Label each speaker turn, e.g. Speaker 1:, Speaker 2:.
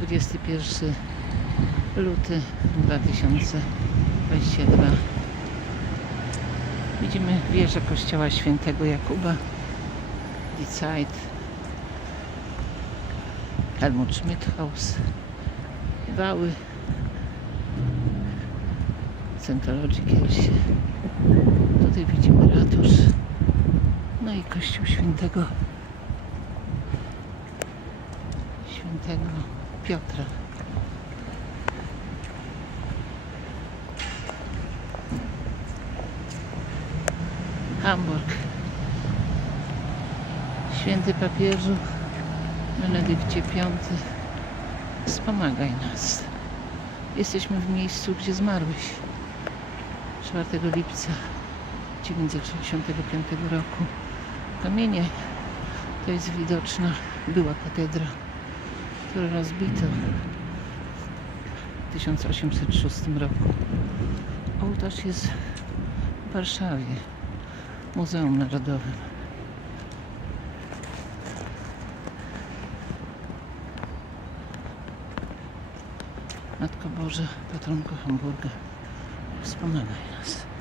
Speaker 1: 21 luty 2022. Widzimy wieżę kościoła świętego Jakuba, Die Zeit, Helmut Schmidt Haus, wały, Centrology Kirche. Tutaj widzimy ratusz, no i kościół świętego świętego Piotra. Hamburg. Święty papieżu Benedykcie V, wspomagaj nas. Jesteśmy w miejscu, gdzie zmarłeś 4 lipca 1965 roku. Kamienie to jest widoczna była katedra, którą rozbito w 1806 roku. Ołtarz jest w Warszawie, Muzeum Narodowym. Matko Boże, patronko Hamburga, wspomagaj nas.